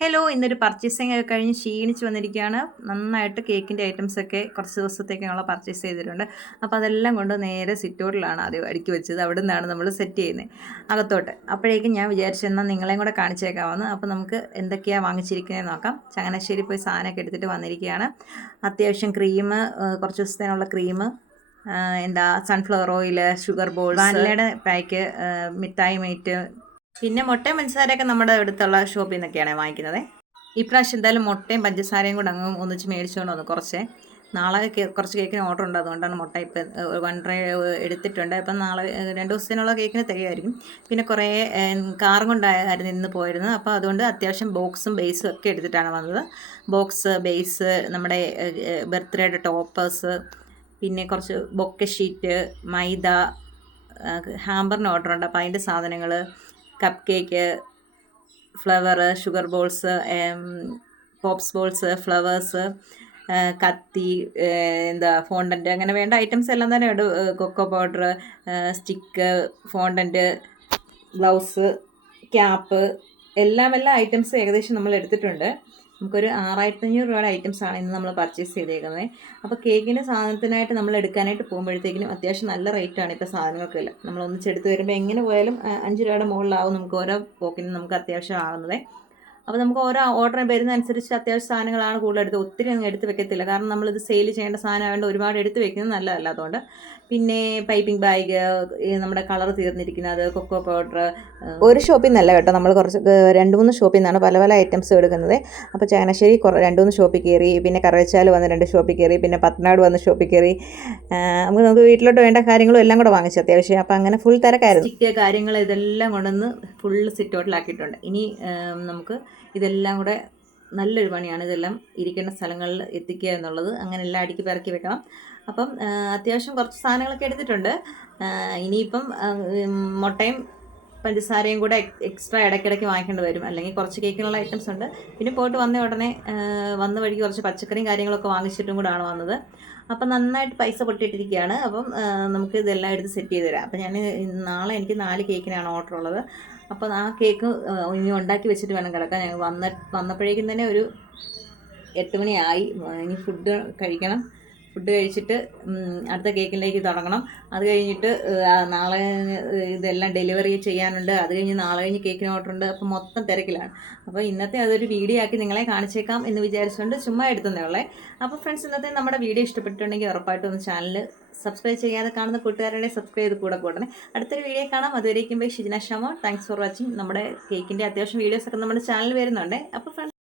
Hello ഇന്നൊരു purchasing ഒക്കെ കഴിഞ്ഞ് ക്ഷീണിച്ച് വന്നിരിക്കുകയാണ്. നന്നായിട്ട് കേക്കിന്റെ ഐറ്റംസൊക്കെ കുറച്ച് ദിവസത്തേക്ക് ഞങ്ങൾ പർച്ചേസ് ചെയ്തിട്ടുണ്ട്. അപ്പോൾ അതെല്ലാം കൊണ്ട് നേരെ സിറ്റോട്ടിലാണ് ആദ്യം അടുക്കി വെച്ചത്. അവിടെ നിന്നാണ് നമ്മൾ സെറ്റ് ചെയ്യുന്നത് അകത്തോട്ട്. അപ്പോഴേക്കും ഞാൻ വിചാരിച്ചെന്നാൽ നിങ്ങളെയും കൂടെ കാണിച്ചേക്കാമെന്ന്. അപ്പോൾ നമുക്ക് എന്തൊക്കെയാണ് വാങ്ങിച്ചിരിക്കുന്നത് നോക്കാം. ചങ്ങനാശ്ശേരി പോയി സാധനമൊക്കെ എടുത്തിട്ട് വന്നിരിക്കുകയാണ്. അത്യാവശ്യം ക്രീം കുറച്ച് ദിവസത്തേനുള്ള ക്രീം എന്താ സൺഫ്ലവർ ഓയിൽ ഷുഗർ ബോൾ വാനിലയുടെ പാക്ക് മിഠായി മേറ്റ് പിന്നെ മുട്ടയും പഞ്ചസാരയൊക്കെ നമ്മുടെ അടുത്തുള്ള ഷോപ്പിൽ നിന്നൊക്കെയാണ് വാങ്ങിക്കുന്നത്. ഇപ്രാവശ്യം എന്തായാലും മുട്ടയും പഞ്ചസാരയും കൂടെ അങ്ങ് ഒന്നിച്ച് മേടിച്ചുകൊണ്ട് വന്നു കുറച്ച്. നാളെ കുറച്ച് കേക്കിന് ഓർഡർ ഉണ്ട്. അതുകൊണ്ടാണ് മുട്ട ഇപ്പം വൺ ട്രേ എടുത്തിട്ടുണ്ട്. അപ്പം നാളെ രണ്ട് ദിവസത്തിനുള്ള കേക്കിന് തികയായിരിക്കും. പിന്നെ കുറേ കാറും കൊണ്ടായിരുന്നു ഇന്ന് പോയിരുന്നത്. അപ്പോൾ അതുകൊണ്ട് അത്യാവശ്യം ബോക്സും ബേസും ഒക്കെ എടുത്തിട്ടാണ് വന്നത്. ബോക്സ് ബേസ് നമ്മുടെ ബർത്ത്ഡേയുടെ ടോപ്പേഴ്സ് പിന്നെ കുറച്ച് ബൊക്കെ ഷീറ്റ് മൈദ ഹാമ്പറിന് ഓർഡർ ഉണ്ട്. അപ്പോൾ അതിന്റെ സാധനങ്ങൾ cupcake flower sugar balls pops balls flowers കത്തി എന്താ ഫോണ്ടന്റ് അങ്ങനെ വേണ്ട ഐറ്റംസ് എല്ലാം തന്നെ ഉണ്ട് cocoa powder stick fondant gloves cap എല്ലാം എല്ലാ ഐറ്റംസ് ഏകദേശം നമ്മൾ എടുത്തിട്ടുണ്ട്. നമുക്കൊരു ആറായിരത്തി അഞ്ഞൂറ് രൂപയുടെ ഐറ്റംസ് ആണ് ഇന്ന് നമ്മൾ പർച്ചേസ് ചെയ്തേക്കുന്നത്. അപ്പോൾ കേക്കിന്റെ സാധനത്തിനായിട്ട് നമ്മൾ എടുക്കാനായിട്ട് പോകുമ്പോഴത്തേക്കിനും അത്യാവശ്യം നല്ല റേറ്റാണ് ഇപ്പോൾ സാധനങ്ങൾക്കെല്ലാം നമ്മൾ ഒന്നിച്ചെടുത്ത് വരുമ്പോൾ എങ്ങനെ പോയാലും അഞ്ച് രൂപയുടെ മുകളിലാവും നമുക്ക് ഓരോ പോക്കിനും നമുക്ക് അത്യാവശ്യം ആകുന്നത് അപ്പോൾ നമുക്ക് ഓരോ ഓർഡർ വരുന്നതനുസരിച്ച് അത്യാവശ്യം സാധനങ്ങളാണ് കൂടുതൽ എടുത്ത് ഒത്തിരി അങ്ങ് എടുത്ത് വെക്കത്തില്ല. കാരണം നമ്മളിത് സെയിൽ ചെയ്യേണ്ട സാധനമായത് ഒരുപാട് എടുത്ത് വെക്കുന്നത് നല്ലതല്ല അതുകൊണ്ട്. പിന്നെ പൈപ്പിംഗ് ബാഗ് നമ്മുടെ കളർ തീർന്നിരിക്കുന്നത് കൊക്കോ പൗഡർ ഒരു ഷോപ്പിൽ നല്ല കേട്ടോ. നമ്മൾ കുറച്ച് രണ്ട് മൂന്ന് ഷോപ്പിൽ നിന്നാണ് പല പല ഐറ്റംസ് എടുക്കുന്നത്. അപ്പോൾ ചങ്ങനാശ്ശേരി കുറേ രണ്ട് മൂന്ന് ഷോപ്പിൽ കയറി പിന്നെ കറവച്ചാൽ വന്ന് രണ്ട് ഷോപ്പിൽ കയറി പിന്നെ പത്തനാട് വന്ന് ഷോപ്പിൽ കയറി നമുക്ക് നമുക്ക് വീട്ടിലോട്ട് വേണ്ട കാര്യങ്ങളും എല്ലാം കൂടെ വാങ്ങിച്ചു അത്യാവശ്യം. അപ്പോൾ അങ്ങനെ ഫുൾ തിരക്കായിരുന്നു. കാര്യങ്ങൾ ഇതെല്ലാം കൊണ്ടുവന്ന് ഫുൾ സിറ്റ് ഔട്ടിലാക്കിയിട്ടുണ്ട്. ഇനി നമുക്ക് ഇതെല്ലാം കൂടെ നല്ലൊരു പണിയാണ്. ഇതെല്ലാം ഇരിക്കേണ്ട സ്ഥലങ്ങളിൽ എത്തിക്കുക എന്നുള്ളത് അങ്ങനെ എല്ലാം അടുക്കി പിറക്കി വെക്കണം. അപ്പം അത്യാവശ്യം കുറച്ച് സാധനങ്ങളൊക്കെ എടുത്തിട്ടുണ്ട്. ഇനിയിപ്പം മുട്ടയും പഞ്ചസാരയും കൂടെ എക്സ്ട്രാ ഇടയ്ക്കിടയ്ക്ക് വാങ്ങിക്കേണ്ടി വരും. അല്ലെങ്കിൽ കുറച്ച് കേക്കിനുള്ള ഐറ്റംസ് ഉണ്ട്. പിന്നെ പോയിട്ട് വന്ന ഉടനെ വന്ന വഴിക്ക് കുറച്ച് പച്ചക്കറിയും കാര്യങ്ങളൊക്കെ വാങ്ങിച്ചിട്ടും കൂടാണ് വന്നത്. അപ്പം നന്നായിട്ട് പൈസ പൊട്ടിയിട്ടിരിക്കുകയാണ്. അപ്പം നമുക്ക് ഇതെല്ലാം എടുത്ത് സെറ്റ് ചെയ്ത് തരാം. അപ്പം ഞാൻ നാളെ എനിക്ക് നാല് കേക്കിനാണ് ഓർഡർ ഉള്ളത് അപ്പം ആ കേക്ക് ഇനി ഉണ്ടാക്കി വെച്ചിട്ട് വേണം കിടക്കാൻ. ഞങ്ങൾ വന്ന വന്നപ്പോഴേക്കും തന്നെ ഒരു എട്ട് മണിയായി. ഇനി ഫുഡ് കഴിക്കണം. ഫുഡ് കഴിച്ചിട്ട് അടുത്ത കേക്കിലേക്ക് തുടങ്ങണം. അത് കഴിഞ്ഞിട്ട് നാളെ ഇതെല്ലാം ഡെലിവറി ചെയ്യാനുണ്ട്. അത് കഴിഞ്ഞ് നാളെ കഴിഞ്ഞ് കേക്കിന് ഓർഡർ ഉണ്ട്. അപ്പം മൊത്തം തിരക്കിലാണ്. അപ്പോൾ ഇന്നത്തെ അതൊരു വീഡിയോ ആക്കി നിങ്ങളെ കാണിച്ചേക്കാം എന്ന് വിചാരിച്ചുകൊണ്ട് ചുമ്മാ എടുത്തതേ ഉള്ളേ. അപ്പോൾ ഫ്രണ്ട്സ് ഇന്നത്തെ നമ്മുടെ വീഡിയോ ഇഷ്ടപ്പെട്ടിട്ടുണ്ടെങ്കിൽ ഉറപ്പായിട്ടും ഒന്ന് ചാനൽ സബ്സ്ക്രൈബ് ചെയ്യാതെ കാണുന്ന കൂട്ടുകാരുടെ സബ്സ്ക്രൈബ് ചെയ്ത് കൂടെ കൂടണേ അടുത്തൊരു വീഡിയോ കാണാം. അതുവരേക്കും ബൈ ഷിജിന ഷമോ താങ്ക്സ് ഫോർ വാച്ചിങ് നമ്മുടെ കേക്കിന്റെ അത്യാവശ്യം വീഡിയോസ് ഒക്കെ നമ്മുടെ ചാനൽ വരുന്നുണ്ട്. അപ്പോൾ ഫ്രണ്ട്സ്